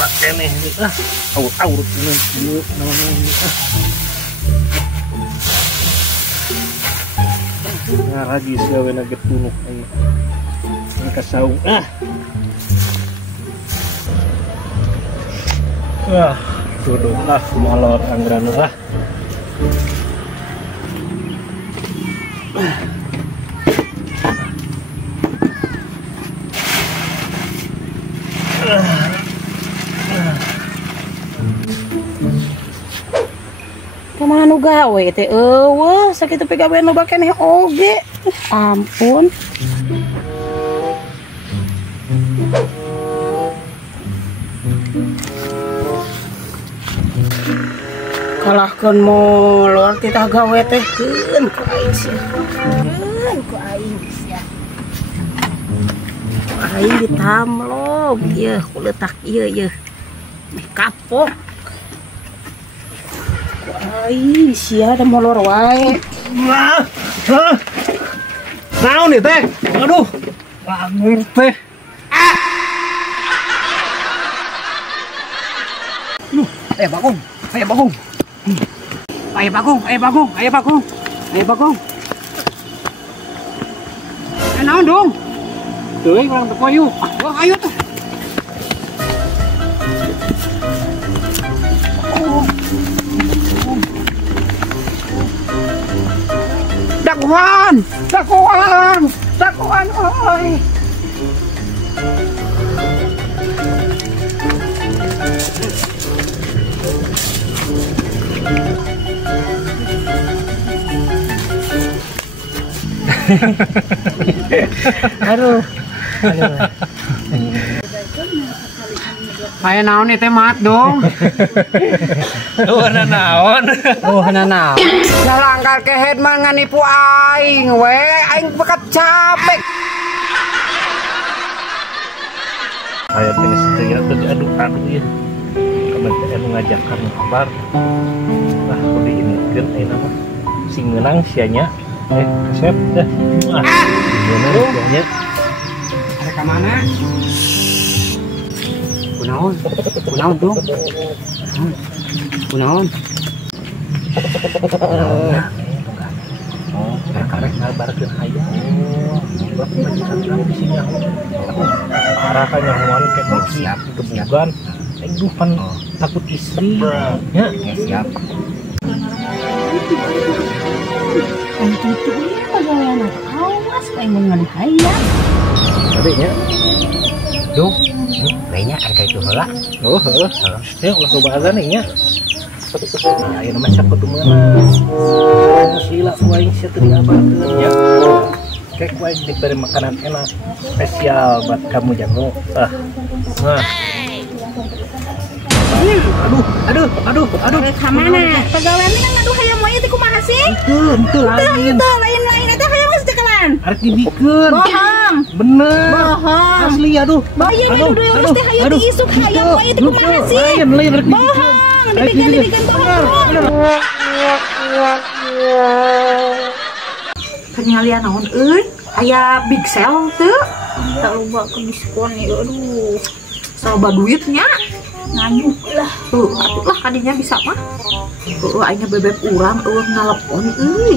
pakai nih aur ini nah lagi gawe nugget tunuk ini kasaung duduk molor anggaran kemana nu gawe teh sakitu pegawean loba keneh oge ampun kalahkeun molor kita gawe teh keun ku aing sia ku aing sia aing ditamlog ieu ku leutak ieu kapok aing sia ada molor wae naon nih teh aduh bangun teh Bagong naon dong teuing urang teu poyu ayo tuh dakuan oi aduh Aya naon nih teh mat dong. Hana naon? Hana naon. Ngalanggar ke head mah nganipu aing we, aing bekat capek. Aya teh setia teh diaduk-aduk ieu. Kementerian ngajakan kabar. Lah kudu diingetkeun ayeuna mah. Sing ngeunang sianya resep dah. Gimana sianya? Ada ka mana? Kunaon dong. Kunaon. Karek ngabarkeun hayang. Bab majikan urang di sini. Arah ka nyamuan ke siap kebugan. Aduh pan takut istri. Ya, siap. Itu pagawean awas pengen ngan hayang. Adanya. Duh, lainnya harga itu heula. Oh, heeh. Ya ulah kebahasan nya. Ayo nama siapa tuh mana? Sila kuaing sia teu diabarkeun ya. Kayak kuaing diberi makanan enak spesial buat kamu Jango. Nah. Aduh. Ka mana? Pagawean mah ngaduh hayang moe teh kumaha sih? Henteu lain. Lain eta hayang geus cekelan. Arek dibikeun. Bohong. Bener. Bohong. Asli aduh. Hayang nuduh teh hayang diisuk hayang moe teh kumaha sih? Lain arek Bohong. Dibikin bohong. Kenyalian naon euy? Aya big sale teu? Tak lupa ke diskon ya. Aduh. Salba duitnya. Nganyuk lah. Atuh lah kadinya bisa mah. Aingnya bebek urang ngalepon euy.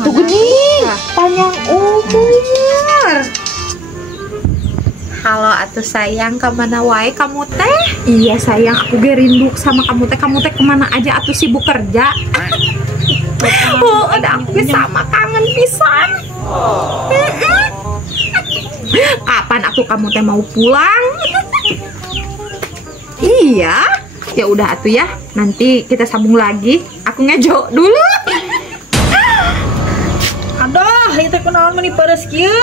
Tuh geuning. Panjang umur. Halo atuh sayang, kemana wae kamu teh? Iya sayang, aku ge rindu sama kamu teh. Kamu teh kemana aja atuh sibuk kerja? Ada aku sama kangen pisan. Kapan atuh kamu teh mau pulang? Iya, ya udah atuh ya. Nanti kita sambung lagi. Aku ngejo dulu. Aduh, itu kunaon meni peres kieu.